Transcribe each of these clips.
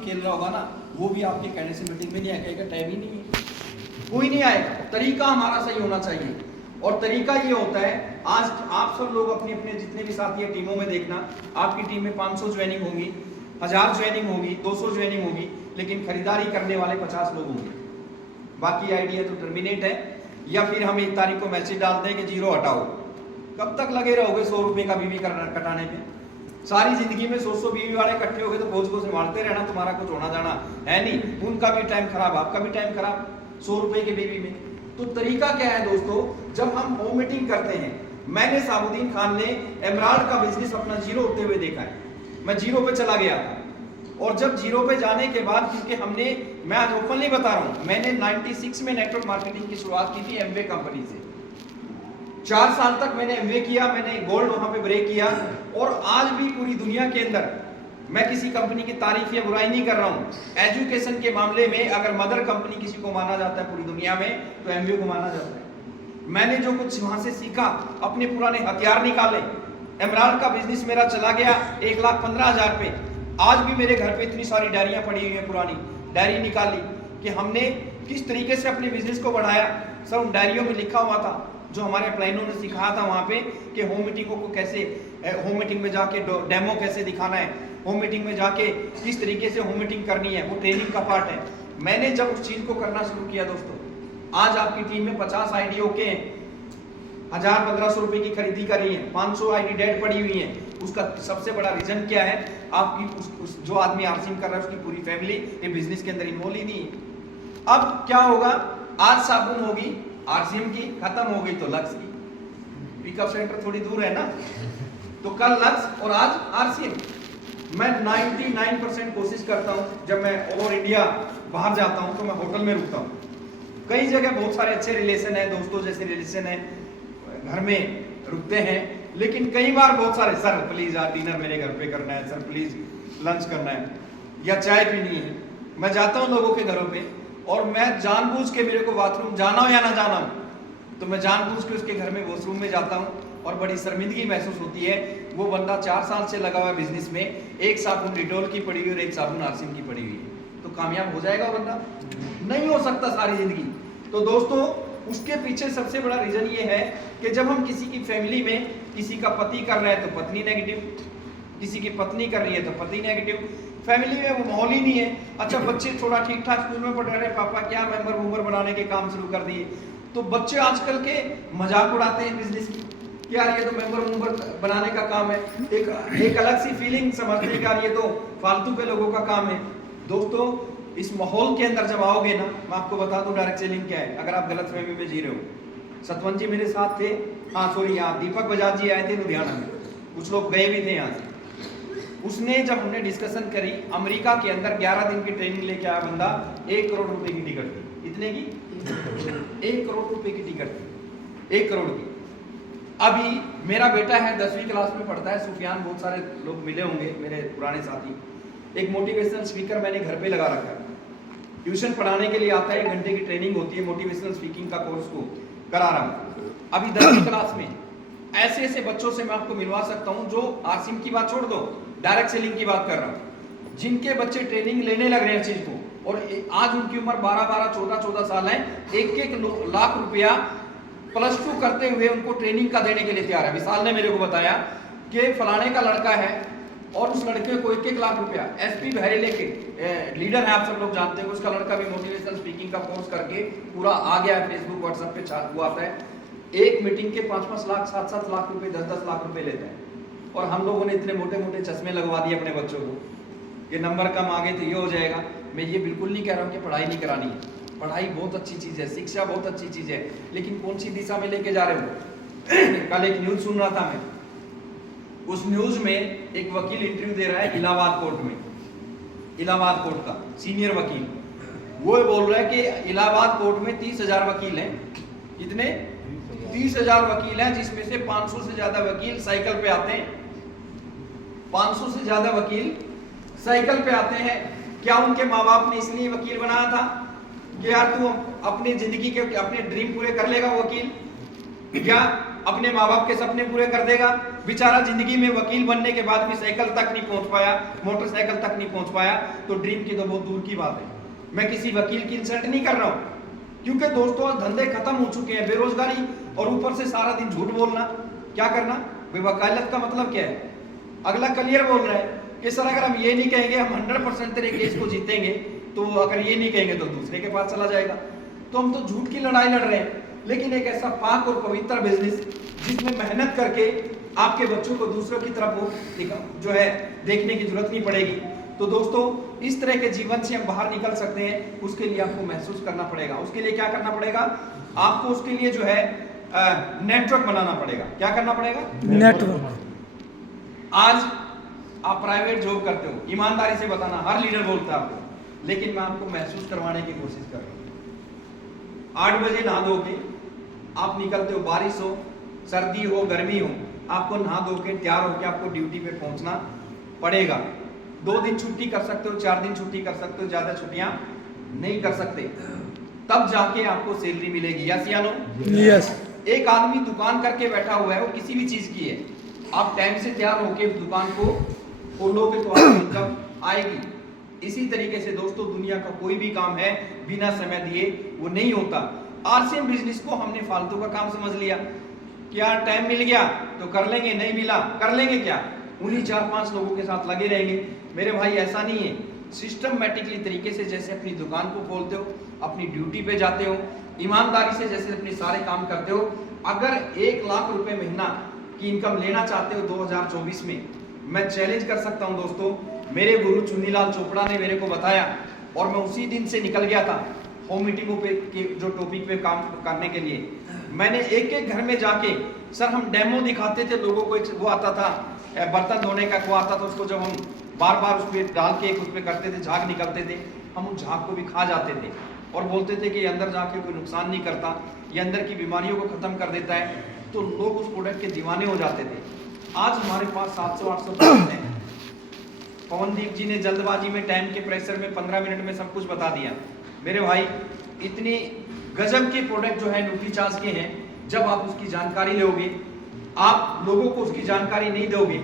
भी खेल रहा होगा ना, वो भी आपके कहने से मीटिंग में नहीं आएगा, टाइम ही नहीं है, कोई नहीं आएगा। तरीका हमारा सही होना चाहिए। और तरीका ये होता है, आज आप सब लोग अपने अपने जितने भी साथी हैं टीमों में देखना, आपकी टीम में 500 ज्वाइनिंग होगी, 1000 ज्वाइनिंग होगी, 200 ज्वाइनिंग होगी, लेकिन खरीदारी करने वाले 50 लोग होंगे। बाकी आइडिया तो टर्मिनेट है, या फिर हम 1 तारीख को मैसेज डालते हैं कि 0 हटाओ। कब तक लगे रहोगे 100 रुपए का बीवी कटाने में? सारी जिंदगी में 100 बीवी वाले इकट्ठे हो गए तो भोज को संभालते रहना, तुम्हारा कुछ होना जाना है नहीं, उनका भी टाइम खराब, आपका भी टाइम खराब 100 रुपए के बीवी में। तो तरीका क्या है दोस्तों, जब हम होम मीटिंग करते हैं, मैंने साबुद्दीन खान ने एमराल्ड का बिजनेस अपना 0 होते हुए देखा है। मैं 0 पे चला गया था, और जब 0 पे जाने के बाद, क्योंकि हमने, मैं आज ओपनली बता रहा हूं, मैंने 96 में नेटवर्क मार्केटिंग की शुरुआत की थी एमवे कंपनी से। 4 साल तक मैंने एमवे किया, मैंने गोल्ड वहां पे ब्रेक किया, और आज भी पूरी दुनिया के अंदर, मैं किसी कंपनी की तारीफ या बुराई नहीं कर रहा हूं, एजुकेशन के मामले में अगर मदर कंपनी किसी को माना जाता है पूरी दुनिया में, तो एमवे को माना जाता है। मैंने जो कुछ वहां से सीखा, अपने पुराने हथियार निकाले, एमराल्ड का बिजनेस मेरा चला गया 1,15,000 पे। आज भी मेरे घर पे इतनी सारी डायरियां पड़ी हुई हैं, पुरानी डायरी निकाली कि हमने किस तरीके से अपने बिजनेस को बढ़ाया। सर उन डायरियों में लिखा हुआ था, जो हमारे अपलाइनों ने सिखाया था वहां पे, कि होम मीटिंगों को कैसे, होम मीटिंग में जाके डेमो कैसे दिखाना है, होम मीटिंग में जाके किस तरीके से होम मीटिंग करनी है, वो ट्रेनिंग का पार्ट है। मैंने जब उस चीज को करना शुरू किया दोस्तों, आज आपकी टीम में 50 आईडी ओके हैं, 1000-1500 रुपए की खरीदी करी है, 500 आईडी डेड पड़ी हुई है। उसका सबसे बड़ा रीजन क्या है, आपकी जो आदमी आरसीएम कर रहा है, उसकी पूरी फैमिली ये बिजनेस के अंदर इन्वॉल्व ही नहीं है। अब क्या होगा, आज साबुन होगी आरसीएम की, खत्म हो गई तो लक्स की, पिकअप सेंटर थोड़ी दूर है ना, तो कल लक्स और आज आरसीएम। मैं 99% कोशिश करता हूं, जब मैं ओवर इंडिया बाहर जाता हूं तो मैं होटल में रुकता हूं। कई जगह बहुत सारे अच्छे रिलेशन है, दोस्तों जैसे रिलेशन है, घर में रुकते हैं, लेकिन कई बार बहुत सारे, सर प्लीज आज डिनर मेरे घर पे करना है, सर प्लीज लंच करना है, या चाय पीनी है। मैं जाता हूं लोगों के घरों पे, और मैं जानबूझ के, मेरे को बाथरूम जाना हो या ना जाना हो, तो मैं जानबूझ के उसके घर में वॉशरूम में जाता हूं, और बड़ी शर्मिंदगी महसूस होती है। वो बंदा 4 साल से लगा हुआ है बिजनेस में, एक साबुन डिटोल की पड़ी हुई और एक साबुन आरसीएम की पड़ी हुई है, तो कामयाब हो जाएगा वो बंदा? नहीं हो सकता सारी जिंदगी। तो दोस्तों उसके पीछे सबसे बड़ा रीजन ये है कि जब हम किसी की फैमिली में, किसी का पति कर रहा है तो पत्नी नेगेटिव, किसी की पत्नी कर रही है तो पति नेगेटिव, फैमिली में वो माहौल ही नहीं है। अच्छा बच्चे थोड़ा ठीक ठाक स्कूल में पढ़ रहे हैं, पापा क्या मेंबर बनाने के काम शुरू कर दिए, तो बच्चे आजकल के मजाक उड़ाते हैं बिजनेस की, यार ये तो मेंबर बनाने का काम है, एक अलग सी फीलिंग समझते हैं यार ये तो फालतू के लोगों का काम है। दोस्तों इस माहौल के अंदर जब आओगे ना, मैं आपको बता दूं डायरेक्ट सेलिंग क्या है, अगर आप गलतफहमी में जी रहे हो। सतवंत जी मेरे साथ थे, हाँ सॉरी, यहाँ दीपक बजाज जी आए थे लुधियाना में, कुछ लोग गए भी थे यहाँ से। उसने जब हमने डिस्कशन करी, अमेरिका के अंदर 11 दिन की ट्रेनिंग लेके आया बंदा, 1 करोड़ रुपए की टिकट थी। इतने की 1 करोड़ रुपए की टिकट थी, 1 करोड़ की। अभी मेरा बेटा है 10वीं क्लास में पढ़ता है, सुफियान, बहुत सारे लोग मिले होंगे मेरे पुराने साथी। एक मोटिवेशनल स्पीकर मैंने घर पे लगा रखा है, ट्यूशन पढ़ाने के लिए आता है, 1 घंटे की ट्रेनिंग होती है, मोटिवेशनल स्पीकिंग का कोर्स को करा रहा हूँ। अभी 10वीं क्लास में ऐसे ऐसे बच्चों से मैं आपको मिलवा सकता हूँ, जो आरसीएम की बात छोड़ दो, डायरेक्ट सेलिंग की बात कर रहा हूँ, जिनके बच्चे ट्रेनिंग लेने लग रहे हैं चीज को, और आज उनकी उम्र 12-12, 14-14 साल है, 1-1 लाख रुपया +2 करते हुए उनको ट्रेनिंग का देने के लिए तैयार है। विशाल ने मेरे को बताया कि फलाने का लड़का है, और उस लड़के को 1-1 लाख रुपया, एसपी बहरेले के लीडर है, आप सब लोग जानते हैं, उसका लड़का भी मोटिवेशनल स्पीकिंग का कोर्स करके पूरा आ गया है, फेसबुक व्हाट्सएप पे वो आता है। एक मीटिंग के 5-5 लाख, 7-7 लाख रुपए, 10-10 लाख रुपए लेते हैं। और हम लोगों ने इतने मोटे मोटे चश्मे लगवा दिए अपने बच्चों को, ये नंबर कम आ गए तो ये हो जाएगा। मैं ये बिल्कुल नहीं कह रहा हूँ कि पढ़ाई नहीं करानी है, पढ़ाई बहुत अच्छी चीज है, शिक्षा बहुत अच्छी चीज है, लेकिन कौन सी दिशा में लेके जा रहे हो। कल एक न्यूज सुन रहा था मैं, उस न्यूज में एक वकील इंटरव्यू दे रहा है इलाहाबाद कोर्ट में, इलाहाबाद कोर्ट का सीनियर वकील, वो बोल रहा है कि इलाहाबाद कोर्ट में 30,000 वकील हैं। कितने? 30,000 वकील हैं, जिसमें से 500 से ज्यादा वकील साइकिल पे आते हैं। 500 से ज्यादा वकील साइकिल पे आते हैं। क्या उनके माँ बाप ने इसलिए वकील बनाया था कि यार तू अपनी जिंदगी के अपने ड्रीम पूरे कर लेगा वकील, क्या अपने माँ बाप के सपने पूरे कर देगा। बेचारा जिंदगी में वकील बनने के बाद भी साइकिल तक नहीं पहुंच पाया, मोटरसाइकिल तक नहीं पहुंच पाया, तो ड्रीम की तो बहुत दूर की बात है। मैं किसी वकील की इंसल्ट नहीं कर रहा हूं, क्योंकि दोस्तों धंधे खत्म हो चुके हैं, बेरोजगारी और ऊपर से सारा दिन झूठ बोलना, क्या करना भाई। वकालत का मतलब क्या है? अगला क्लियर बोल रहा है कि सर अगर हम ये नहीं कहेंगे हम 100% तेरे केस को जीतेंगे, तो अगर ये नहीं कहेंगे तो दूसरे के पास चला जाएगा। तो हम तो झूठ की लड़ाई लड़ रहे हैं। लेकिन एक ऐसा पाक और पवित्र बिजनेस जिसमें मेहनत करके आपके बच्चों को दूसरों की तरफ जो है देखने की जरूरत नहीं पड़ेगी। तो दोस्तों इस तरह के जीवन से हम बाहर निकल सकते हैं, उसके लिए आपको महसूस करना पड़ेगा। उसके लिए क्या करना पड़ेगा? आपको उसके लिए जो है नेटवर्क बनाना पड़ेगा। क्या करना पड़ेगा? नेटवर्क। आज आप प्राइवेट जॉब करते हो, ईमानदारी से बताना, हर लीडर बोलता है आपको, लेकिन मैं आपको महसूस करवाने की कोशिश कर रहा हूं। 8 बजे नहा धो के आप निकलते हो, बारिश हो, सर्दी हो, गर्मी हो, आपको नहा धो के तैयार होकर आपको ड्यूटी पे पहुंचना पड़ेगा। 2 दिन छुट्टी कर सकते हो, 4 दिन छुट्टी कर सकते हो, ज्यादा छुट्टियां नहीं कर सकते, तब जाके आपको सैलरी मिलेगी। यस या नो? यस। एक आदमी दुकान करके बैठा हुआ है, वो किसी भी चीज की है, आप टाइम से तैयार होके उस दुकान को खोलोगे तो आपको इनकम आएगी। इसी तरीके से दोस्तों दुनिया का कोई भी काम है बिना समय दिए वो नहीं होता। आरसीएम बिजनेस को हमने फालतू का काम समझ लिया, क्या टाइम मिल गया तो कर लेंगे, नहीं मिला कर लेंगे, क्या उन्हीं 4-5 लोगों के साथ लगे रहेंगे। मेरे भाई ऐसा नहीं है। सिस्टमैटिकली तरीके से जैसे अपनी दुकान को खोलते हो, अपनी ड्यूटी पे जाते हो, ईमानदारी से जैसे अपने सारे काम करते हो, अगर 1 लाख रुपए महीना की इनकम लेना चाहते हो 2024 में, मैं चैलेंज कर सकता हूं दोस्तों, मेरे गुरु चुन्नीलाल चोपड़ा ने मेरे को बताया और मैं उसी दिन से निकल गया था होम मीटिंगों पे के जो टॉपिक पे काम करने के लिए। मैंने एक घर में जाके, सर हम डेमो दिखाते थे लोगों को, एक वो आता था बर्तन धोने का, वो आता था, उसको जब हम बार बार उस पर डाल के उस पर करते थे, झाग निकलते थे, हम उस झाग को भी खा जाते थे और बोलते थे कि अंदर जाके कोई नुकसान नहीं करता, ये अंदर की बीमारियों को खत्म कर देता है, तो लोग उस प्रोडक्ट के दीवाने हो जाते थे। आज हमारे पास 700-800 प्रोडक्ट हैं। पवनदीप जी ने जल्दबाजी में टाइम के प्रेशर में 15 मिनट में सब कुछ बता दिया। मेरे भाई इतनी गजब के प्रोडक्ट जो है न्यूट्रीचार्ज के हैं, जब आप उसकी जानकारी लोगे, आप लोगों को उसकी जानकारी नहीं दोगे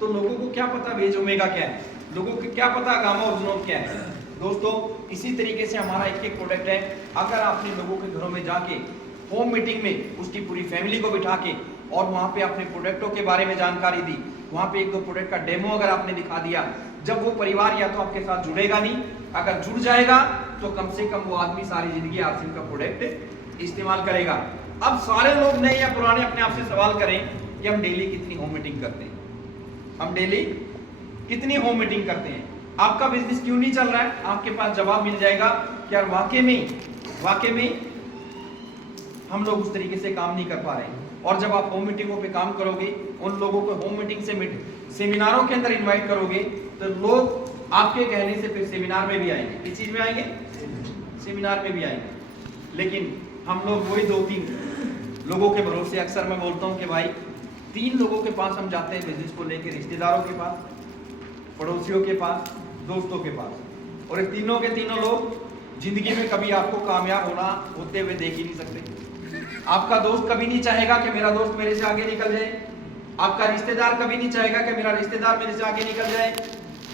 तो लोगों को क्या पता वेज ओमेगा क्या है, लोगों को क्या पता गामा ओरिजिनल क्या है। दोस्तों इसी तरीके से हमारा एक प्रोडक्ट है। अगर आपने लोगों के घरों में जाके होम मीटिंग में उसकी पूरी फैमिली को बिठा के और वहां पे अपने प्रोडक्टों के बारे में जानकारी दी, वहां पे 1-2 प्रोडक्ट का डेमो अगर आपने दिखा दिया, जब वो परिवार या तो आपके साथ जुड़ेगा नहीं, अगर जुड़ जाएगा तो कम से कम वो आदमी सारी जिंदगी आरसीएम का प्रोडक्ट इस्तेमाल करेगा। अब सारे लोग नए या पुराने अपने आप से सवाल करें कि हम डेली कितनी होम मीटिंग करते हैं, हम डेली कितनी होम मीटिंग करते हैं, आपका बिजनेस क्यों नहीं चल रहा है? आपके पास जवाब मिल जाएगा कि यार वाकई में हम लोग उस तरीके से काम नहीं कर पा रहे हैं। और जब आप होम मीटिंगों पे काम करोगे, उन लोगों को होम मीटिंग से सेमिनारों के अंदर इनवाइट करोगे, तो लोग आपके कहने से फिर सेमिनार में भी आएंगे। किस चीज में आएंगे? सेमिनार में भी आएंगे। लेकिन हम लोग वही 2-3 लोगों के भरोसे, अक्सर मैं बोलता हूं कि भाई 3 लोगों के पास हम जाते हैं बिजनेस को लेकर, रिश्तेदारों के पास, पड़ोसियों के पास, दोस्तों के पास, और ये तीनों के तीनों लोग जिंदगी में कभी आपको कामयाब होते हुए देख ही नहीं सकते। आपका दोस्त कभी नहीं चाहेगा कि मेरा दोस्त मेरे से आगे निकल जाए, आपका रिश्तेदार कभी नहीं चाहेगा कि मेरा रिश्तेदार मेरे से आगे निकल जाए,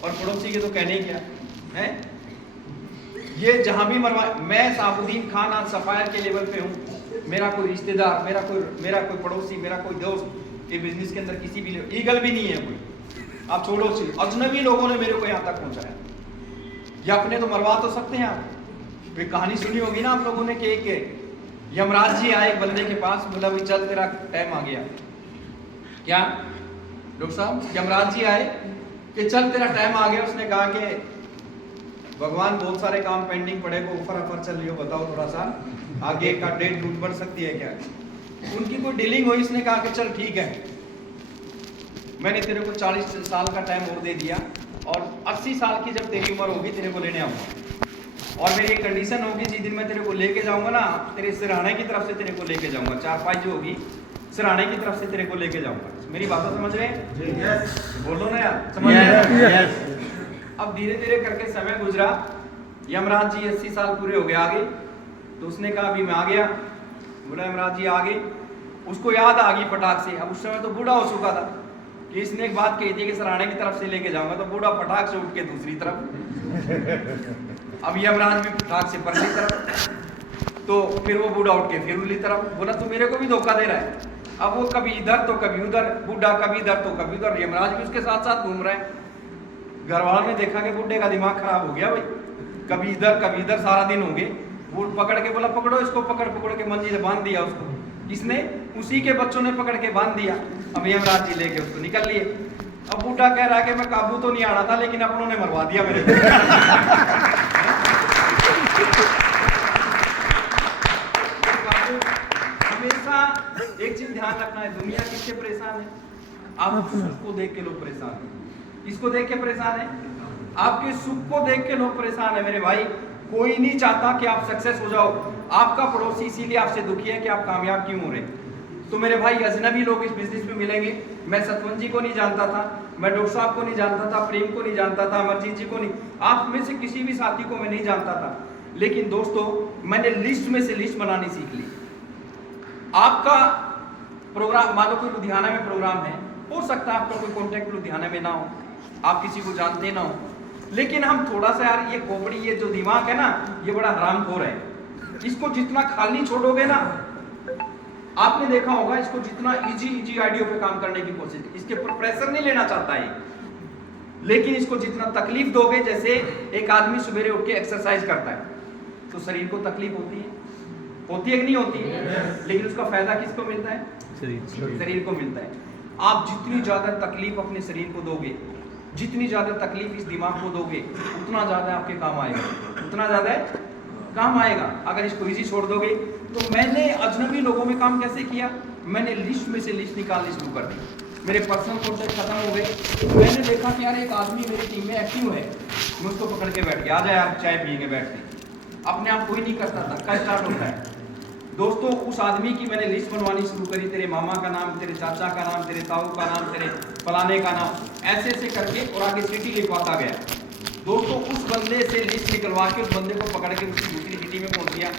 और पड़ोसी के तो कहने ही क्या है। ये जहां भी मरवा, मैं साबुद्दीन खान आज सफायर के लेवल पे हूं, मेरा कोई रिश्तेदार, मेरा कोई पड़ोसी, मेरा कोई दोस्त ये बिजनेस के अंदर किसी भी ईगल भी नहीं है कोई। आप छोड़ो से अजनबी लोगों ने मेरे को यहाँ तक पहुंचाया, या अपने तो मरवा तो सकते हैं आप। कहानी सुनी होगी ना आप लोगों ने कि यमराज जी आए एक बंदे के पास, बोला भाई चल तेरा टाइम आ गया। क्या डॉक्टर साहब? यमराज जी आए कि चल तेरा टाइम आ गया। उसने कहा कि भगवान बहुत सारे काम पेंडिंग पड़े, को ऊपर चल रही हो, बताओ थोड़ा सा आगे का डेट डूट बढ़ सकती है क्या? उनकी कोई डीलिंग हुई, उसने कहा कि चल ठीक है, मैंने तेरे को 40 साल का टाइम और दे दिया, और 80 साल की जब तेरी उम्र होगी तेरे को लेने आऊंगा, और मेरी एक कंडीशन होगी, जिस दिन मैं तेरे को लेके जाऊंगा ना, तेरे सिरहाने की तरफ से तेरे को लेके जाऊंगा, 4-5 जो होगी सिरहाने की तरफ से तेरे को लेके जाऊंगा। मेरी बात समझ रहे हैं? yes. बोलो ना यार, समझ रहे हैं? अब धीरे धीरे करके समय गुजरा, यमराज जी 80 साल पूरे हो गए आगे, तो उसने कहा अभी मैं आ गया। बोला यमराज जी आगे, उसको याद आ गई फटाक से। अब उस समय तो बूढ़ा हो चुका था कि इसने एक बात कही थी कि सराहने की तरफ से लेके जाऊंगा, तो बूढ़ा फटाक से उठ के दूसरी तरफ, अब यमराज भी फटाक से परली तरफ, तो फिर वो बूढ़ा उठ के फिर उरली तरफ। बोला तू मेरे को भी धोखा दे रहा है। अब वो कभी इधर तो कभी उधर, बूढ़ा कभी इधर तो कभी उधर, यमराज भी उसके साथ साथ घूम रहा है। घर वालों ने देखा कि बूढ़े का दिमाग खराब हो गया भाई, कभी इधर सारा दिन हो गए। वो पकड़ के बोला पकड़ो इसको, पकड़ के मंजी से बांध दिया उसको। इसने उसी के बच्चों ने पकड़ के बांध दिया। अब यमराज जी लेके उसको निकल लिए। अब बूढ़ा कह रहा है कि मैं काबू तो नहीं आना था, लेकिन अपनों ने मरवा दिया मेरे को। हमेशा एक चीज ध्यान रखना है, दुनिया किससे परेशान है? आप सुख को देख के लोग परेशान है। किसको देख के परेशान है? आपके सुख को देख के लोग परेशान है मेरे भाई। कोई नहीं चाहता कि आप सक्सेस हो जाओ। आपका पड़ोसी इसीलिए आपसे दुखी है कि आप कामयाब क्यों हो रहे। तो मेरे भाई अजनबी लोग इस बिजनेस में मिलेंगे। मैं सतवंत जी को नहीं जानता था, मैं डॉक्टर साहब को नहीं जानता था, प्रेम को नहीं जानता था, अमरजीत जी को नहीं, आप में से किसी भी साथी को मैं नहीं जानता था। लेकिन दोस्तों मैंने लिस्ट में से लिस्ट बनानी सीख ली। आपका प्रोग्राम, मान लो कोई लुधियाना में प्रोग्राम है, हो सकता है आपका कोई कॉन्टेक्ट लुधियाना में ना हो, आप किसी को जानते ना हो, लेकिन हम थोड़ा सा यार ये खोपड़ी, ये जो दिमाग है ना, ये बड़ा हरामखोर है। इसको जितना खाली छोड़ोगे ना, आपने देखा होगा, इसको जितना इजी आइडियो पे काम करने की कोशिश, इसके ऊपर प्रेशर नहीं लेना चाहता है, लेकिन इसको जितना तकलीफ दोगे, जैसे एक आदमी सवेरे उठ के एक्सरसाइज करता है तो शरीर को तकलीफ होती है कि नहीं होती है, लेकिन उसका फायदा किसको मिलता है? शरीर को मिलता है। आप जितनी ज्यादा तकलीफ अपने शरीर को दोगे, जितनी ज्यादा तकलीफ इस दिमाग को दोगे, उतना ज्यादा आपके काम आएगा, उतना ज्यादा काम आएगा। अगर इसको इजी छोड़ दोगे तो मैंने अजनबी लोगों में काम कैसे किया, मैंने लिस्ट में से लिस्ट निकालनी शुरू कर दी। मेरे पर्सनल कॉन्टेक्ट खत्म हो गए। मैंने देखा कि यार एक आदमी मेरी टीम में एक्टिव है, मैं उसको पकड़ के बैठ गया, आ जाए यार चाय पियेंगे बैठ के। अपने आप कोई नहीं करता था, धक्का स्टार्ट होता है। दोस्तों उस आदमी की मैंने लिस्ट बनवानी शुरू करी, तेरे मामा का नाम, तेरे चाचा का नाम, तेरे ताऊ का नाम, तेरे फलाने का नाम, ऐसे ऐसे करके, और आगे सिटी लिखवाता गया। दोस्तों उस बंदे से लिस्ट निकलवा के उस बंदे को पकड़ के उसकी दूसरी सिटी में पहुंच गया।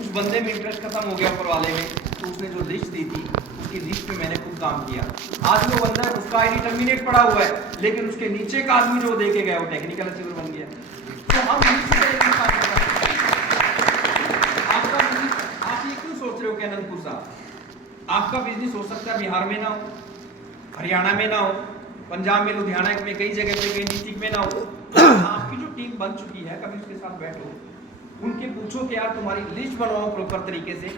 उस बंदे में इंटरेस्ट खत्म हो गया ऊपर वाले में, तो उसने जो लिस्ट दी थी उसकी लिस्ट में मैंने खुद काम किया। आज वो बंदा है, उसका आईडी टर्मिनेट पड़ा हुआ है, लेकिन उसके नीचे का आदमी जो देके गया वो टेक्निकल अचीवर बन गया। तो हम आप ये क्यों सोच रहे हो कि अनंतपुर साहब, आपका बिजनेस हो सकता है बिहार में ना हो, हरियाणा में ना हो, पंजाब में, लुधियाना में, कई जगह पे, कई डिस्ट्रिक्ट में ना हो। आपकी जो टीम बन चुकी है, कभी उसके साथ बैठो, उनके पूछो कि यार तुम्हारी लिस्ट बनवाओ प्रॉपर तरीके से।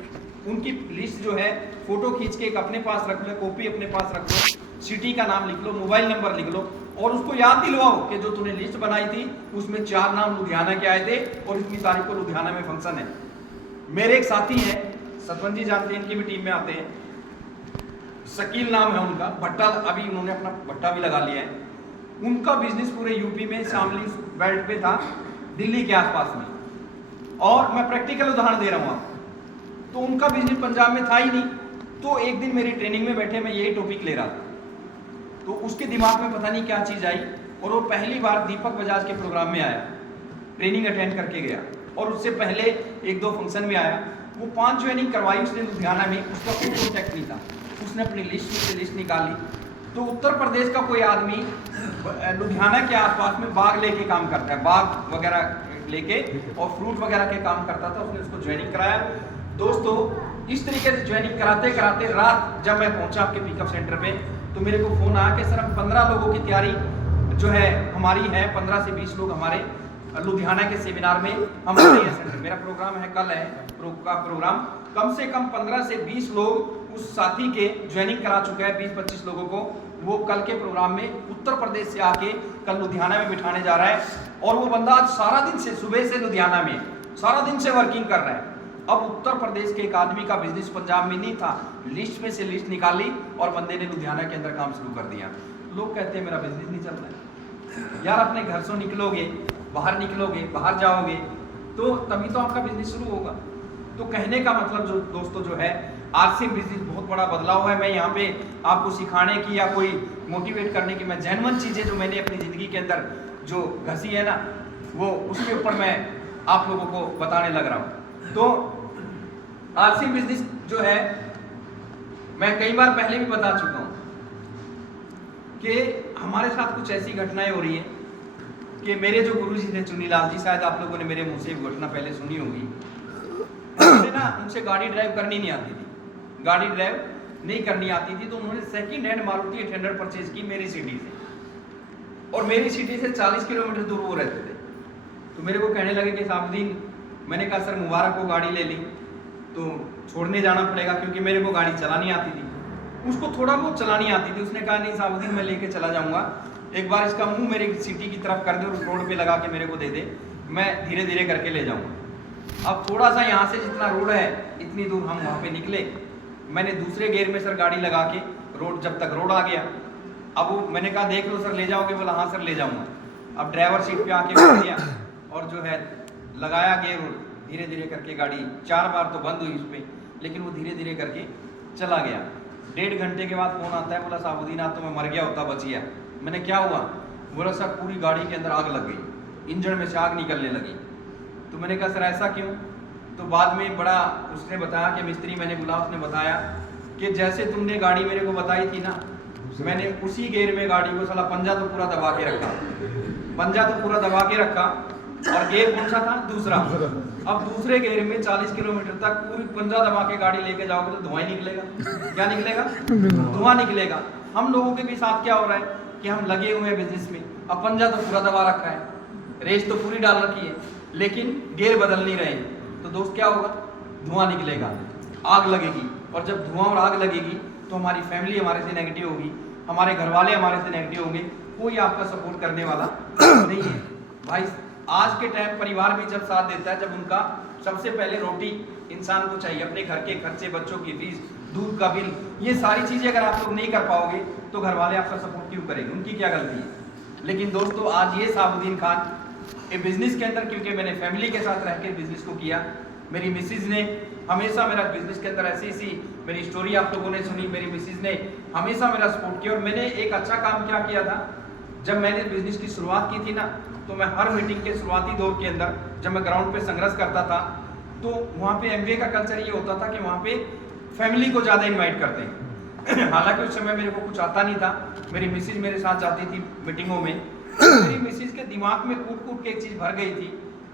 उनकी लिस्ट जो है फोटो खींच के एक अपने पास रख लो, कॉपी अपने पास रख लो, सिटी का नाम लिख लो, मोबाइल नंबर लिख लो, और उसको याद दिलवाओ कि जो तूने लिस्ट बनाई थी उसमें 4 नाम लुधियाना के आए थे और इतनी तारीख को लुधियाना में फंक्शन है। मेरे एक साथी हैं, सतवंत जी जानते हैं, इनकी भी टीम में आते हैं, शकील नाम है उनका, भट्टा, अभी उन्होंने अपना भट्टा भी लगा लिया है। उनका बिजनेस पूरे यूपी में शामली बेल्ट पे था, दिल्ली के आसपास में, और मैं प्रैक्टिकल उदाहरण दे रहा हूँ आपको। तो उनका बिजनेस पंजाब में था ही नहीं। तो एक दिन मेरी ट्रेनिंग में बैठे, मैं यही टॉपिक ले रहा था, तो उसके दिमाग में पता नहीं क्या चीज़ आई, और वो पहली बार दीपक बजाज के प्रोग्राम में आया, ट्रेनिंग अटेंड करके गया, और उससे पहले 1-2 फंक्शन में आया। वो 5 ज्वाइनिंग करवाई उसने लुधियाना में, उसका कोई कॉन्टैक्ट नहीं था। उसने अपनी लिस्ट में से लिस्ट निकाली, तो उत्तर प्रदेश का कोई आदमी लुधियाना के आसपास में बाग लेके काम करता है, बाग वगैरह लेके और फ्रूट वगैरह के काम करता था, उसने उसको ज्वाइनिंग कराया। दोस्तों इस तरीके से ज्वाइनिंग कराते कराते रात जब मैं पहुंचा आपके पिकअप सेंटर पे, तो मेरे को फोन आया कि सर हम 15 लोगों की तैयारी जो है हमारी है, 15 से 20 लोग हमारे लुधियाना के सेमिनार में हम सेंटर, मेरा प्रोग्राम है, कल है का प्रोग्राम, कम से कम 15 से 20 लोग उस साथी के ज्वाइनिंग करा चुका है, 20-25 लोगों को वो कल के प्रोग्राम में उत्तर प्रदेश से आके कल लुधियाना में बिठाने जा रहा है। और वो बंदा आज सारा दिन से, सुबह से लुधियाना में सारा दिन से वर्किंग कर रहा है। अब उत्तर प्रदेश के एक आदमी का बिजनेस पंजाब में नहीं था, लिस्ट में से लिस्ट निकाली और बंदे ने लुधियाना के अंदर काम शुरू कर दिया। लोग कहते हैं मेरा बिजनेस नहीं चल रहा है। यार अपने घर से निकलोगे, बाहर जाओगे, तो तभी तो आपका बिजनेस शुरू होगा। तो कहने का मतलब जो दोस्तों जो है, आरसी बिजनेस बहुत बड़ा बदलाव है। मैं यहाँ पे आपको सिखाने की या कोई मोटिवेट करने की, मैं जेन्युइन चीज़ें जो मैंने अपनी ज़िंदगी के अंदर जो घसी है ना, वो उसके ऊपर मैं आप लोगों को बताने लग रहा हूँ। तो आरसी बिजनेस जो है मैं कई बार पहले भी बता चुका हूँ कि हमारे साथ कुछ ऐसी घटनाएं हो रही हैं कि मेरे जो गुरुजी थे चुनीलाल जी, शायद आप लोगों ने मेरे मुंह से घटना पहले सुनी होगी, उनसे गाड़ी ड्राइव करनी नहीं आती थी, गाड़ी ड्राइव नहीं करनी आती थी, तो उन्होंने सेकंड हैंड मारुति 800 परचेज की मेरी सिटी से, और मेरी सिटी से 40 किलोमीटर दूर वो रहते थे। तो मेरे को कहने लगे कि साबुद्दीन, मैंने कहा सर मुबारक को गाड़ी ले ली तो छोड़ने जाना पड़ेगा, क्योंकि मेरे को गाड़ी चलानी आती थी, उसको थोड़ा बहुत चलानी आती थी। उसने कहा नहीं साबुद्दीन मैं लेके चला जाऊंगा, एक बार इसका मुंह मेरी सिटी की तरफ कर दे और रोड पे लगा के मेरे को दे दे, मैं धीरे धीरे करके ले जाऊंगा। अब थोड़ा सा यहाँ से जितना रोड है इतनी दूर हम वहाँ पे निकले, मैंने दूसरे गेयर में सर गाड़ी लगा के रोड, जब तक रोड आ गया, अब वो मैंने कहा देख लो सर ले जाओगे, बोला हाँ सर ले जाऊंगा। अब ड्राइवर सीट पे आके बैठ गया और जो है लगाया गेयर, धीरे धीरे करके गाड़ी 4 बार तो बंद हुई उस पर, लेकिन वो धीरे धीरे करके चला गया। 1.5 घंटे के बाद फोन आता है, बोला साबुद्दीन आज तो मैं मर गया होता बच गया। मैंने क्या हुआ? बोला सर पूरी गाड़ी के अंदर आग लग गई, इंजन में से आग निकलने लगी। तो मैंने कहा सर ऐसा क्यों? तो बाद में बड़ा उसने बताया कि मिस्त्री मैंने बुला, उसने बताया कि जैसे तुमने गाड़ी मेरे को बताई थी ना, मैंने उसी गेयर में गाड़ी को साला पंजा तो पूरा दबा के रखा, पंजा तो पूरा दबा के रखा, और गेयर कौन सा था? दूसरा। अब दूसरे गेयर में 40 किलोमीटर तक पूरी पंजा दबा के गाड़ी लेके जाओगे तो धुआं ही निकलेगा। क्या निकलेगा? धुआं निकलेगा। हम लोगों के भी साथ क्या हो रहा है कि हम लगे हुए हैं बिजनेस में, अब पंजा तो पूरा दबा रखा है, रेस तो पूरी डाल रखी है, लेकिन गेयर बदल नहीं रहे, तो दोस्त क्या होगा? धुआं निकलेगा, आग लगेगी, और जब धुआं और आग लगेगी तो हमारी फैमिली हमारे से नेगेटिव होगी, हमारे घर वाले हमारे से नेगेटिव होंगे, कोई आपका सपोर्ट करने वाला नहीं है। भाई आज के टाइम परिवार भी जब साथ देता है, जब उनका सबसे पहले रोटी इंसान को चाहिए, अपने घर के खर्चे, बच्चों की फीस, दूध का बिल, ये सारी चीजें अगर आप लोग नहीं कर पाओगे तो घर वाले आपका सपोर्ट क्यों करेंगे? उनकी क्या गलती है? लेकिन दोस्तों आज ये साबुद्दीन खान ये बिजनेस के अंदर, क्योंकि मैंने फैमिली के साथ रह के बिजनेस को किया, मेरी मिसिज ने हमेशा मेरा बिजनेस के अंदर ऐसी मेरी स्टोरी आप लोगों ने सुनी, मेरी मिसिज ने हमेशा मेरा सपोर्ट किया। और मैंने एक अच्छा काम क्या किया था, जब मैंने बिजनेस की शुरुआत की थी ना, तो मैं हर मीटिंग के शुरुआती दौर के अंदर जब मैं ग्राउंड पे संघर्ष करता था, तो वहाँ पे एमबीए का कल्चर ये होता था कि वहाँ पे फैमिली को ज़्यादा इन्वाइट करते हैं। हालांकि उस समय मेरे को कुछ आता नहीं था, मेरी मिसिज मेरे साथ जाती थी मीटिंगों में। मेरी मिसिज के दिमाग में कूट कूट के एक चीज़ भर गई थी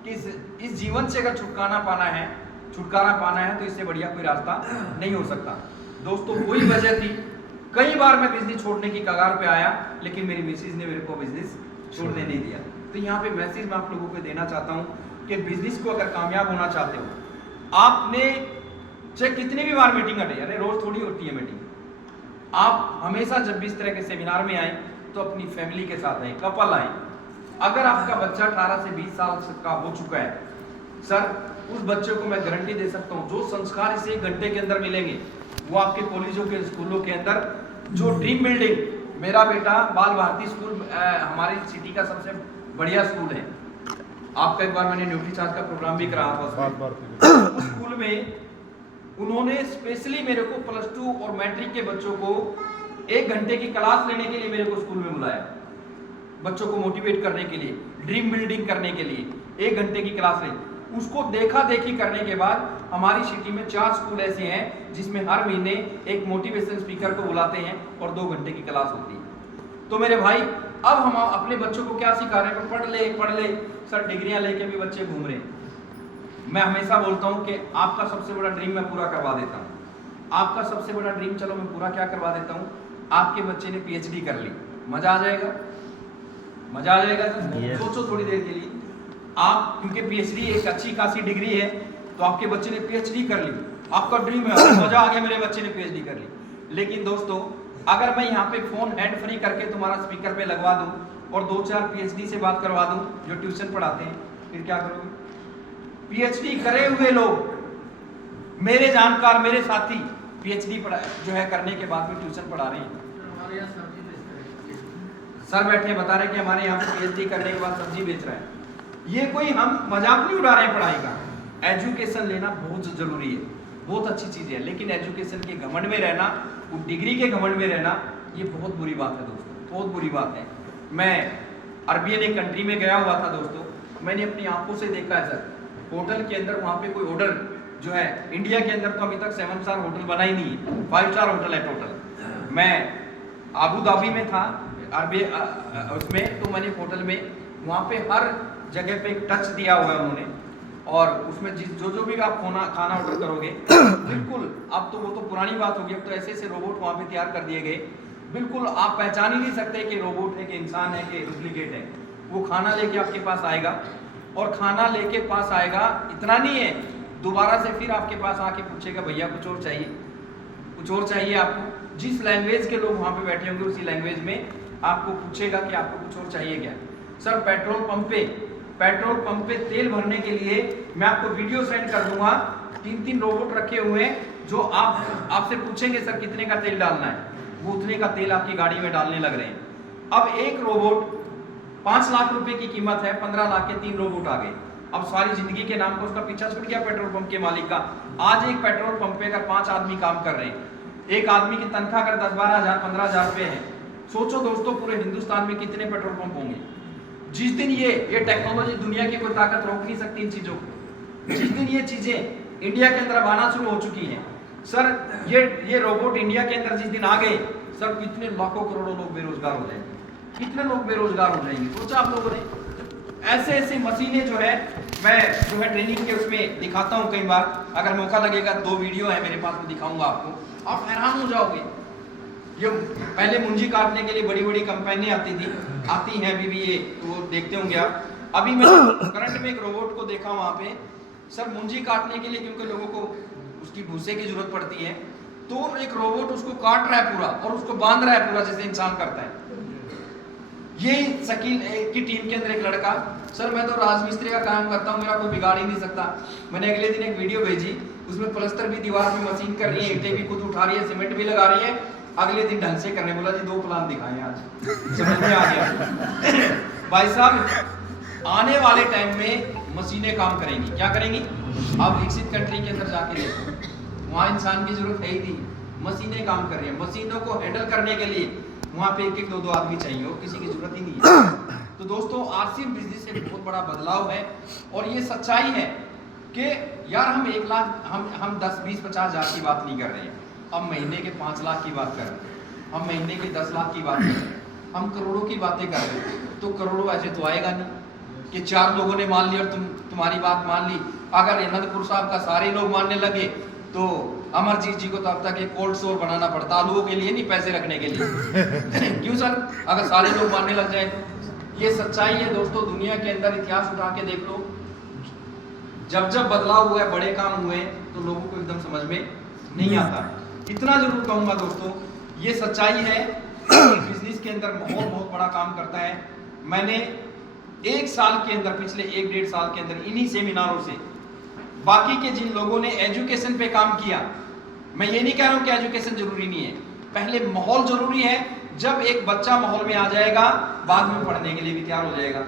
कि इस जीवन से अगर छुटकारा पाना है तो इससे बढ़िया कोई रास्ता नहीं हो सकता। दोस्तों वही वजह थी, कई बार मैं बिजनेस छोड़ने की कगार पे आया, लेकिन मेरी मिसिज ने मेरे को बिजनेस छोड़ने नहीं दिया। तो यहाँ पे मैसेज मैं आप लोगों को देना चाहता हूँ कि बिजनेस को अगर कामयाब होना चाहते हो, आपने चाहे कितनी भी बार मीटिंग अटे, अरे रोज थोड़ी होती है मीटिंग, आप हमेशा जब भी इस तरह के सेमिनार में आए तो अपनी फैमिली के साथ आए, कपल आए। अगर आपका बच्चा 18 से 20 साल का हो चुका है, सर उस बच्चे को मैं गारंटी दे सकता हूँ जो संस्कार इसे 1 घंटे के अंदर मिलेंगे, वो आपके कॉलेजों के स्कूलों के अंदर जो ड्रीम बिल्डिंग, मेरा बेटा बाल भारती स्कूल हमारी सिटी का सबसे बढ़िया स्कूल है। आपका एक बार मैंने न्यूट्री चार्ज का प्रोग्राम भी कराया था उस स्कूल में। उन्होंने स्पेशली मेरे को +2 और मैट्रिक के बच्चों को 1 घंटे की क्लास लेने के लिए मेरे को स्कूल में बुलाया, बच्चों को मोटिवेट करने के लिए, ड्रीम बिल्डिंग करने के लिए 1 घंटे की क्लास ले। उसको देखा देखी करने के बाद हमारी सिटी में 4 स्कूल ऐसे हैं जिसमें हर महीने एक मोटिवेशन स्पीकर को बुलाते हैं और 2 घंटे की क्लास होती है। तो मेरे भाई अब हम अपने बच्चों को क्या सिखा रहे हैं? पढ़ ले सर, डिग्रियां लेके भी बच्चे घूम रहे हैं। मैं हमेशा बोलता हूं कि आपका सबसे बड़ा ड्रीम मैं पूरा करवा देता हूं। आपका सबसे बड़ा ड्रीम, चलो मैं पूरा क्या करवा देता हूं, आपके बच्चे ने पीएचडी कर ली, मजा आ जाएगा, मजा आ जाएगा। तो सोचो थोड़ी देर के लिए आप, क्योंकि पीएचडी एक अच्छी खासी डिग्री है, तो आपके बच्चे ने पीएचडी कर ली, आपका ड्रीम है, मजा आ गया मेरे बच्चे ने पीएचडी कर ली। लेकिन दोस्तों अगर मैं यहाँ पे फोन हैंड फ्री करके तुम्हारा स्पीकर पे लगवा दूं और 2-4 पीएचडी से बात करवा दूं जो ट्यूशन पढ़ाते हैं, फिर क्या करोगे? पीएचडी करे हुए लोग, मेरे जानकार, मेरे साथी पीएचडी पढ़ा जो है करने के बाद भी ट्यूशन पढ़ा रहे हैं। सर बैठे बता रहे कि हमारे यहाँ पे पीएचडी करने के बाद सब्जी बेच रहा है। ये कोई हम मजाक नहीं उड़ा रहे हैं पढ़ाई का। एजुकेशन लेना बहुत जरूरी है, बहुत अच्छी चीज है, लेकिन एजुकेशन के घमंड में रहना, वो डिग्री के घमंड में रहना, ये बहुत बुरी बात है दोस्तों, बहुत बुरी बात है। मैं अरबियन एक कंट्री में गया हुआ था दोस्तों, मैंने अपनी आंखों से देखा है सर, होटल के अंदर वहाँ पे कोई ऑर्डर जो है इंडिया के अंदर तो अभी तक 7 स्टार होटल बना ही नहीं है, 5 स्टार होटल है टोटल। मैं आबू धाबी में था अरबी उसमें, तो मैंने होटल में वहाँ पे हर जगह पे एक टच दिया हुआ है उन्होंने, और उसमें जो भी आप खाना ऑर्डर करोगे बिल्कुल, अब तो वो तो पुरानी बात होगी, अब तो ऐसे ऐसे रोबोट वहाँ पे तैयार कर दिए गए, बिल्कुल आप पहचान ही नहीं सकते कि रोबोट है कि इंसान है कि डुप्लीकेट है। वो खाना लेके आपके पास आएगा, और खाना लेके पास आएगा, इतना नहीं है, दोबारा से फिर आपके पास आके पूछेगा भैया कुछ और चाहिए, कुछ और चाहिए आपको। जिस लैंग्वेज के लोग वहाँ पे बैठे होंगे उसी लैंग्वेज में आपको पूछेगा कि आपको कुछ और चाहिए क्या। सर पेट्रोल पंप पे तेल भरने के लिए मैं आपको वीडियो सेंड कर दूंगा, 3 रोबोट रखे हुए हैं जो आपसे पूछेंगे सर कितने का तेल डालना है, वो उतने का तेल आपकी गाड़ी में डालने लग रहे हैं। अब एक रोबोट 5 लाख रुपए की कीमत है, 15 लाख के 3 रोबोट आ गए। अब सारी जिंदगी के नाम पर उसका पीछा छूट गया पेट्रोल पंप के मालिक का। आज एक पेट्रोल पंप पे अगर 5 आदमी काम कर रहे हैं, एक आदमी की तनख्वाह अगर 10-12 हज़ार 15 हज़ार रुपए है, सोचो दोस्तों पूरे हिंदुस्तान में कितने पेट्रोल पंप होंगे। जिस दिन ये टेक्नोलॉजी, दुनिया की कोई ताकत रोक नहीं सकती इन चीजों को, जिस दिन ये चीजें इंडिया के अंदर अब आना शुरू हो चुकी हैं, सर ये रोबोट इंडिया के अंदर जिस दिन आ गए, सर कितने लाखों करोड़ों लोग बेरोजगार हो जाएंगे, कितने लोग बेरोजगार हो जाएंगे, सोचा आप लोगों ने। ऐसे ऐसे मशीनें जो है, मैं जो है ट्रेनिंग के उसमें दिखाता हूँ कई बार, अगर मौका लगेगा 2 वीडियो है मेरे पास में दिखाऊंगा आपको, आप हैरान हो जाओगे। ये पहले मुंजी काटने के लिए बड़ी बड़ी कंपनियां आती हैं अभी भी, ये वो देखते होंगे आप। अभी मैं करंट में एक रोबोट को देखा वहाँ पे, सर मुंजी काटने के लिए, क्योंकि लोगों को उसकी भूसे की जरूरत पड़ती है, तो एक रोबोट उसको काट रहा है पूरा और उसको बांध रहा है पूरा, जैसे इंसान करता है। ये शकील की टीम के अंदर एक लड़का, सर मैं तो राजमिस्त्री का काम करता हूँ, मेरा कोई बिगाड़ ही नहीं सकता। मैंने अगले दिन एक वीडियो भेजी, उसमें प्लस्तर भी दीवार में मशीन कर रही है, ईंटें भी खुद उठा रही है, सीमेंट भी लगा रही है। अगले दिन ढंग से करने बोला जी 2 प्लान दिखाएं आज, समझ में आ गया। भाई साहब आने वाले टाइम में मशीनें काम करेंगी, क्या करेंगी? आप विकसित कंट्री के अंदर जाके देखो, वहाँ इंसान की जरूरत है ही नहीं, मशीनें काम कर रही है। मशीनों को हैंडल करने के लिए वहाँ पे 1-1 2-2 आदमी चाहिए और किसी की जरूरत ही नहीं है। तो दोस्तों आरसीएम बिजनेस एक बहुत बड़ा बदलाव है, और ये सच्चाई है कि यार हम 1 लाख, हम 10, 20, 50 हज़ार की बात नहीं कर रहे हैं, अब महीने के 5 लाख की बात कर रहे हैं, हम महीने के 10 लाख की बात कर रहे हैं, हम करोड़ों की बातें कर रहे हैं। तो करोड़ों ऐसे तो आएगा नहीं कि 4 लोगों ने मान लिया और तुम्हारी बात मान ली। अगर अनंतपुर साहब का सारे लोग मानने लगे तो अमरजीत जी को तो अब तक एक कोल्ड स्टोर बनाना पड़ता, आलूओं के लिए नहीं, पैसे रखने के लिए। क्यों सर? अगर सारे लोग मानने लग जाए तो। ये सच्चाई है दोस्तों, दुनिया के अंदर इतिहास उठा के देख लो, जब जब बदलाव हुआ है, बड़े काम हुए, तो लोगों को एकदम समझ में नहीं आता। इतना जरूर कहूंगा दोस्तों, ये सच्चाई है, बिजनेस के अंदर माहौल बहुत बड़ा काम करता है। मैंने 1 साल के अंदर, पिछले 1-1.5 साल के अंदर इन्हीं सेमिनारों से बाकी के जिन लोगों ने एजुकेशन पे काम किया, मैं ये नहीं कह रहा हूं कि एजुकेशन जरूरी नहीं है, पहले माहौल जरूरी है। जब एक बच्चा माहौल में आ जाएगा, बाद में पढ़ने के लिए भी तैयार हो जाएगा।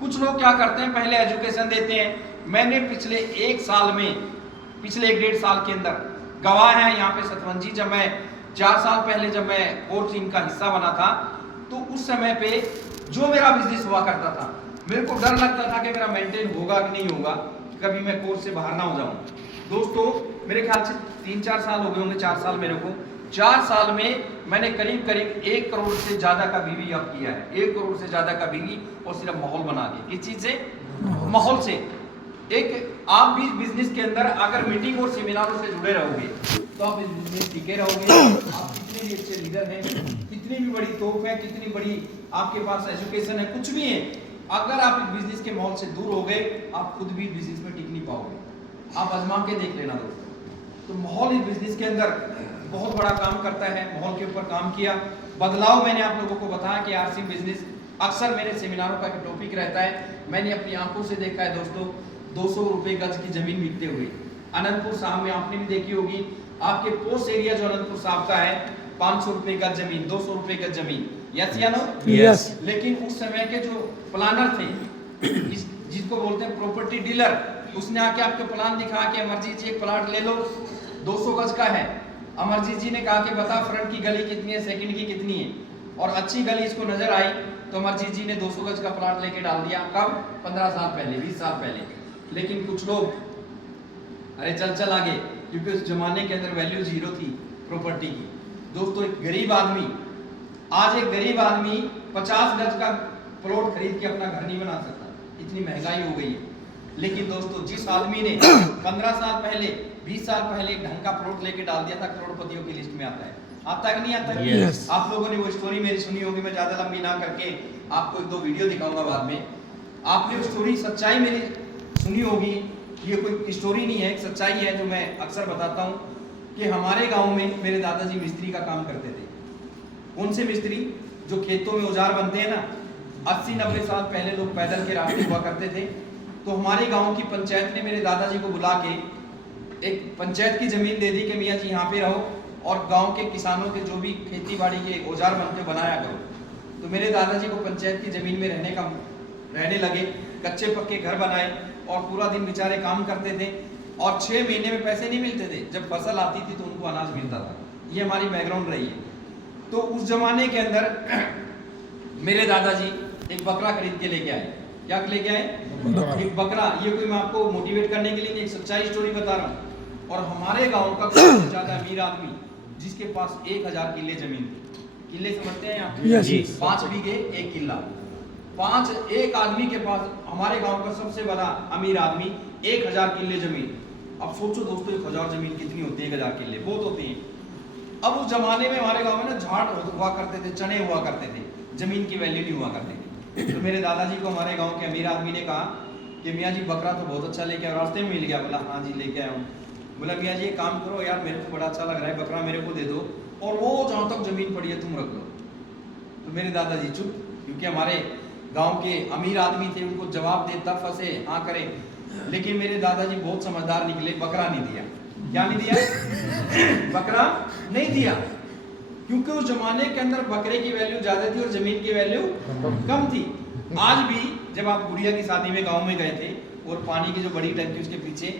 कुछ लोग क्या करते हैं, पहले एजुकेशन देते हैं। मैंने पिछले 1 साल में, पिछले 1-1.5 साल के अंदर गवाह है यहाँ पे सतवंत जी, जब मैं 4 साल पहले जब मैं कोर टीम का हिस्सा बना था, तो उस समय पे जो मेरा बिजनेस हुआ करता था, मेरे को डर लगता था कि मेरा मेंटेन होगा कि नहीं होगा, कभी मैं कोर्स से बाहर ना हो जाऊं। दोस्तों मेरे ख्याल से 3-4 साल हो गए होंगे, 4 साल मेरे को, 4 साल में मैंने करीब 1 करोड़ से ज्यादा का बीवी अप किया है, 1 करोड़ से ज्यादा का बीवी, और सिर्फ माहौल बना के। किस चीज से? माहौल से। एक आप भी बिजनेस के अंदर अगर मीटिंग और सेमिनारों से जुड़े रहोगे तो आप इस बिजनेस टिके रहोगे। आप कितने भी अच्छे लीडर हैं, कितनी भी बड़ी तोप है, कितनी बड़ी आपके पास एजुकेशन है, कुछ भी है, अगर आप इस बिजनेस के माहौल से दूर हो गए, आप खुद भी बिजनेस में टिक नहीं पाओगे। आप आजमा के देख लेना दोस्तों। तो माहौल इस बिजनेस के अंदर बहुत बड़ा काम करता है। माहौल के ऊपर काम किया, बदलाव मैंने आप लोगों को बताया कि आरसीएम बिजनेस अक्सर मेरे सेमिनारों का एक टॉपिक रहता है। मैंने अपनी आंखों से देखा है दोस्तों, 200 रुपए गज की जमीन बिकते हुए। अनंतपुर साहब में आपने भी देखी होगी, आपके पोस्ट एरिया जो अनंतपुर साहब का है, 500 रुपए गज जमीन, 200 रुपए गज जमीन, यस या नो? यस। लेकिन उस समय के जो प्लानर थे, जिसको बोलते हैं प्रॉपर्टी डीलर, उसने आके आपको प्लान दिखा के अमरजीत जी एक प्लाट ले लो, 200 गज का है। अमरजीत जी ने कहा कि बता फ्रंट की गली कितनी है, सेकंड की कितनी है, और अच्छी गली इसको नजर आई तो अमरजीत जी ने 200 गज का प्लाट लेके डाल दिया। कब? 15 साल पहले, 20 साल पहले। लेकिन कुछ लोग अरे चल आगे, क्योंकि उस जमाने के अंदर वैल्यू जीरो थी प्रॉपर्टी की। दोस्तों एक गरीब आदमी, आज एक गरीब आदमी 50 गज का प्लॉट खरीद के अपना घर नहीं बना सकता, इतनी महंगाई हो गई है। लेकिन दोस्तों जिस आदमी ने 15 साल पहले 20 साल पहले ढंग का प्लॉट लेके डाल दिया था, करोड़पतियों की लिस्ट में आता है। आता कि नहीं आता? Yes. आप लोगों ने वो स्टोरी मेरी सुनी होगी, मैं ज्यादा लंबी ना करके आपको 1-2 वीडियो दिखाऊंगा बाद में। आपने वो स्टोरी सच्चाई मेरी सुनी होगी, ये कोई स्टोरी नहीं है, एक सच्चाई है जो मैं अक्सर बताता हूँ कि हमारे गांव में मेरे दादाजी मिस्त्री का काम करते थे। उनसे मिस्त्री जो खेतों में औजार बनते हैं ना, 80-90 साल पहले लोग पैदल के रास्ते हुआ करते थे। तो हमारे गांव की पंचायत ने मेरे दादाजी को बुला के एक पंचायत की जमीन दे दी कि मियाँ जी यहाँ पे रहो और गांव के किसानों के जो भी खेती बाड़ी के औजार बनते बनाया करो। तो मेरे दादाजी को पंचायत की जमीन में रहने लगे, कच्चे पक्के घर बनाए और पूरा दिन बेचारे काम करते थे और 6 महीने में पैसे नहीं मिलते थे। जब फसल आती थी तो उनको अनाज मिलता था। ये हमारी बैकग्राउंड रही है। तो उस जमाने के अंदर मेरे दादाजी एक बकरा खरीद के लेके आए। क्या लेके आए? एक बकरा। ये कोई मैं आपको मोटिवेट करने के लिए नहीं, एक सच्चाई स्टोरी बता रहा हूँ। और हमारे गांव का सबसे ज्यादा अमीर आदमी जिसके पास 1000 किले जमीन थी। किले समझते हैं आप? Yes. 5 बीघे 1 किला। एक आदमी के पास, हमारे गांव का सबसे बड़ा अमीर आदमी 1000 किले जमीन। अब सोचो दोस्तों 1000 जमीन कितनी होती है? 1000 किले बहुत होती है। अब उस जमाने में हमारे गांव में ना झाड़ हुआ करते थे, चने हुआ करते थे, जमीन की वैल्यू नहीं हुआ करती थी। तो मेरे दादाजी को हमारे गांव के अमीर आदमी ने कहा कि मियाँ जी बकरा तो बहुत अच्छा लेके आए, रास्ते में मिल गया। बोला हाँ जी लेके आया हूँ। बोला मियाँ जी एक काम करो यार, मेरे को बड़ा अच्छा लग रहा है, बकरा मेरे को दे दो और वो जहाँ तक जमीन पड़ी है तुम रख लो। तो मेरे दादाजी चुप, क्योंकि हमारे गांव के अमीर आदमी थे, उनको जवाब देता फंसे हाँ करें। लेकिन मेरे दादाजी बहुत समझदार निकले, बकरा नहीं दिया। क्या नहीं दिया? बकरा नहीं दिया, क्योंकि उस जमाने के अंदर बकरे की वैल्यू ज्यादा थी और जमीन की वैल्यू कम थी। आज भी जब आप गुड़िया की शादी में गांव में गए थे और पानी की जो बड़ी टंकी उसके पीछे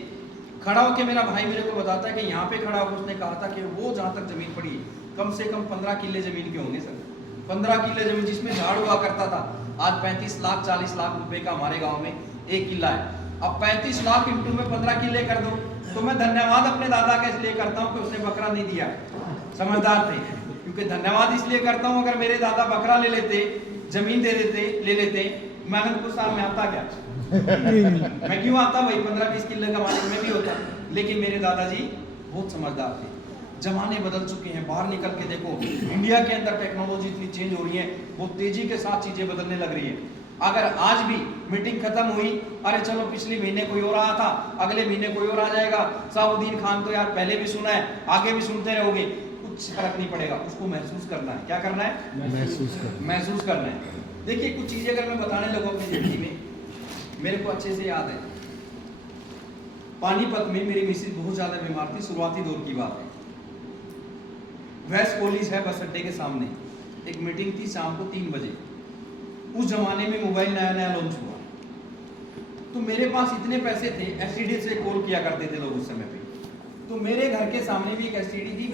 खड़ा होकर मेरा भाई मेरे को बताता है कि यहाँ पे खड़ा होकर उसने कहा था कि वो जहाँ तक जमीन पड़ी कम से कम 15 किले जमीन के होंगे सर। 15 किले जमीन जिसमें झाड़ हुआ करता था। आज 35 लाख 40 लाख रुपए का हमारे गाँव में 1 किला है। अब 35 लाख इंटू में 15 किले कर दो तो मैं धन्यवाद अपने दादा का इसलिए करता हूँ कि उसने बकरा नहीं दिया, समझदार थे। क्योंकि धन्यवाद इसलिए करता हूँ, अगर मेरे दादा बकरा ले लेते, जमीन ले लेते, मैं अनंतपुर साहब में आता क्या? मैं क्यों आता? भाई 15-20 किले का मालिक में भी होता। लेकिन मेरे दादाजी बहुत समझदार थे। जमाने बदल चुके हैं, बाहर निकल के देखो, इंडिया के अंदर टेक्नोलॉजी इतनी चेंज हो रही है, बहुत तेजी के साथ चीजें बदलने लग रही है। अगर आज भी मीटिंग खत्म हुई, अरे चलो पिछले महीने कोई और आया था, अगले महीने कोई और आ जाएगा, साउद्दीन खान तो यार पहले भी सुना है, आगे भी सुनते रहोगे, कुछ फर्क नहीं पड़ेगा। उसको महसूस करना है। क्या करना है? महसूस करना है। देखिए कुछ चीजें अगर मैं बताने लगूं अपनी जिंदगी में, मेरे को अच्छे से याद है। पानीपत में मेरी मिसेज बहुत ज्यादा बीमार थी, शुरुआती दौर की बात है। वेस्ट कॉलेज है बस अड्डे के सामने, एक मीटिंग थी शाम को 3 बजे। उस जमाने में मोबाइल नया लॉन्च हुआ, तो मेरे पास इतने पैसे थे, एसटीडी से कॉल किया करते थे लोग उस समय पे। तो मेरे घर के सामने भी एक एसटीडी थी।